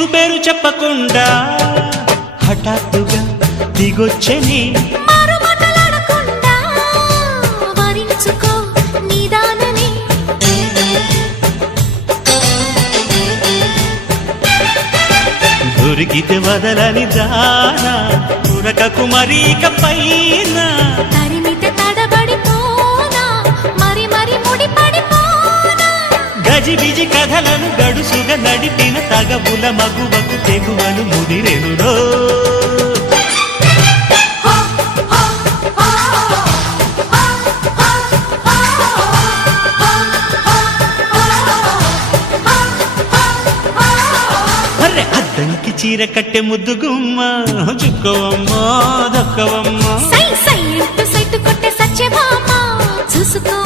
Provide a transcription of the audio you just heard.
ఊరు పేరు చెప్పకుండా హఠాత్తుగా దిగొచ్చని దొరికితే వదలని దానా ఉరకకు మరీక పైన తరిమితే తడబడిపోనా మరి మరి ముడిపడిపోనా గజిబిజి కథలను గడుసుగా నడిపిన తగబుల మగువకు తెగువలు ముదిరెనురో అద్దంకి చీర కట్టె ముద్దు గుమ్మ చుక్కవమ్మా దక్కవమ్మా సై సై సైట్ కొట్టే సత్యభామ చూసుకో